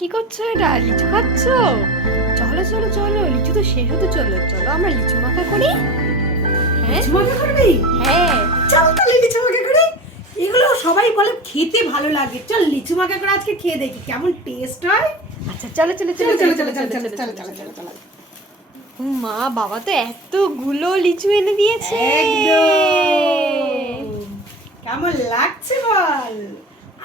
কি করছ এটা লিচু খাচ্ছ চলো চলো চলো লিচু তো শেষ হতে চলো চলো আমরা লিচু মাখা করি হ্যাঁ লিচু মাখা করবি হ্যাঁ চল তাহলে লিচু মাখা করি এগুলো সবাই বলে খেতে ভালো লাগে চল লিচু মাখা করে আজকে খেয়ে দেখি কেমন টেস্ট হয় আচ্ছা চলো চলো চলো চলো চলো চলো চলো চলো চলো চলো মা বাবা তো এতগুলো লিচু এনে দিয়েছে। কেমন লাগছে বল?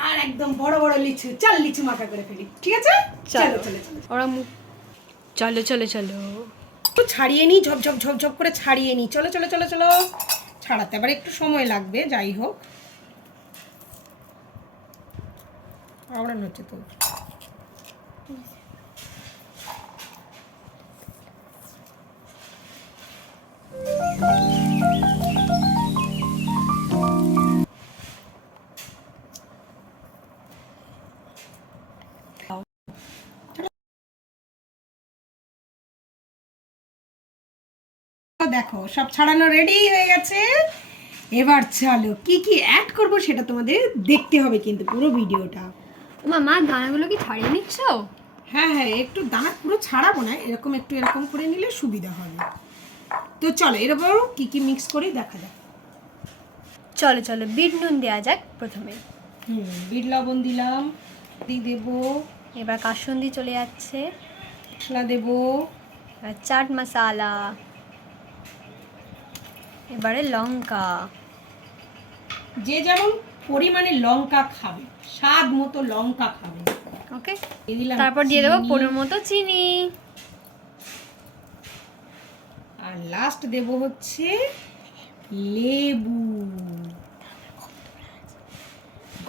আর একদম বড় বড় লিচু। চল লিচু মাখা করে ফেলি। ঠিক আছে? চলো। চলো চলো ওরা মুখ চলো চলো চলো। একটু ছাড়িয়ে নিই ঝপ ঝপ ঝপ ঝপ করে ছাড়িয়ে নিই চলো চলো চলো চলো। ছাড়াতে আবার একটু সময় লাগবে যাই হোক। আওড়ান হচ্ছে তো। দেখো সব ছাড়ানো রেডি হয়ে গেছে। এবার চলো কি কি অ্যাড করব সেটা তোমাদের দেখতে হবে কিন্তু পুরো ভিডিওটা ও মা মা দানাগুলো কি ছাড়িয়ে নিচ্ছ? হ্যাঁ হ্যাঁ একটু দানা পুরো ছাড়াবো না এরকম একটু এরকম করে নিলে সুবিধা হবে। তো চলো এরপর কি কি মিক্স করি দেখা যাক। চলো চলো বিট নুন দেওয়া যাক প্রথমে। হুম বিট লবণ দিলাম দিয়ে দেবো। এবার কাসুন্দি চলে যাচ্ছে। মশলা দেবো। আর চাট মশালা। এবারে লঙ্কা। যে যেমন পরিমাণে লঙ্কা খাবে স্বাদ মতো লঙ্কা খাবে। ওকে তারপর দিয়ে দেবো। পনেরো মতো চিনি। আর লাস্ট দেব হচ্ছে লেবু।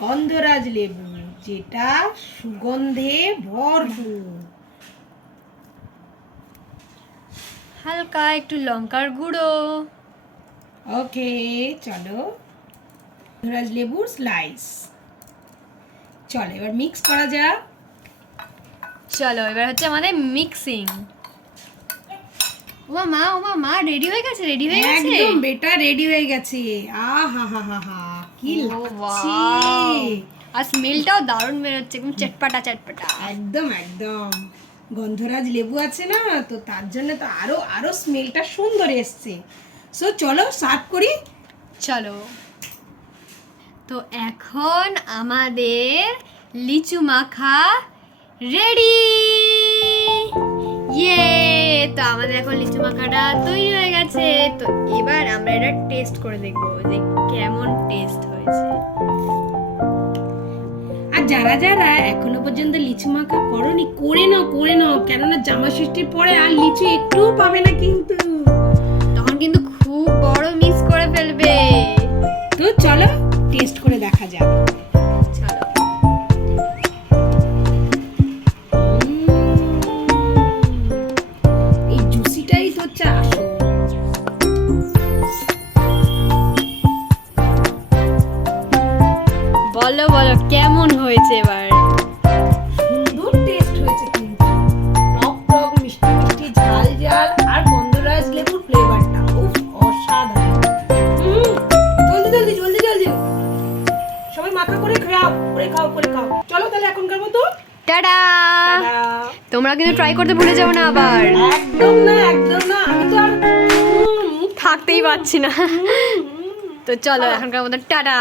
গন্ধরাজ লেবু যেটা সুগন্ধে ভরপুর। হালকা একটু লঙ্কার গুঁড়ো। ওকে চলো। গন্ধরাজ লেবুর স্লাইস চলো এবার মিক্স করা যাক। চলো এবার হচ্ছে আমাদের মিক্সিং ওমা মা ওমা মা রেডি হয়ে গেছে রেডি হয়ে গেছে? একদম বেটা রেডি হয়ে গেছে। আহা হা হা হা কি ও, লাগছে! আর স্মেলটাও দারুণ বেরোচ্ছে একদম চটপাটা চটপাটা। একদম একদম। গন্ধরাজ লেবু আছে না তো তার জন্য তো আরও আরও স্মেলটা সুন্দর এসছে। সো চলো সার্ভ করি। চলো। তো এখন আমাদের লিচু মাখা রেডি ইয়ে তো আমাদের এখন লিচু মাখাটা তৈরি হয়ে গেছে। তো এবার আমরা এটা টেস্ট করে দেখব যে কেমন টেস্ট হয়েছে। আর যারা যারা এখনও পর্যন্ত লিচু মাখা করনি করে নাও করে নাও। কেননা জামা ষষ্ঠীর পরে আর লিচু একটুও পাবে না কিন্তু। দেখা যাক। তো বলো বলো কেমন হয়েছে এবার? চলো তাহলে এখনকার মতো। টাটা। তোমরা কিন্তু ট্রাই করতে ভুলে যাও না আবার। একদম না একদম না। আমি তো আর থাকতেই পারছি না। তো চলো এখনকার মতো টাটা।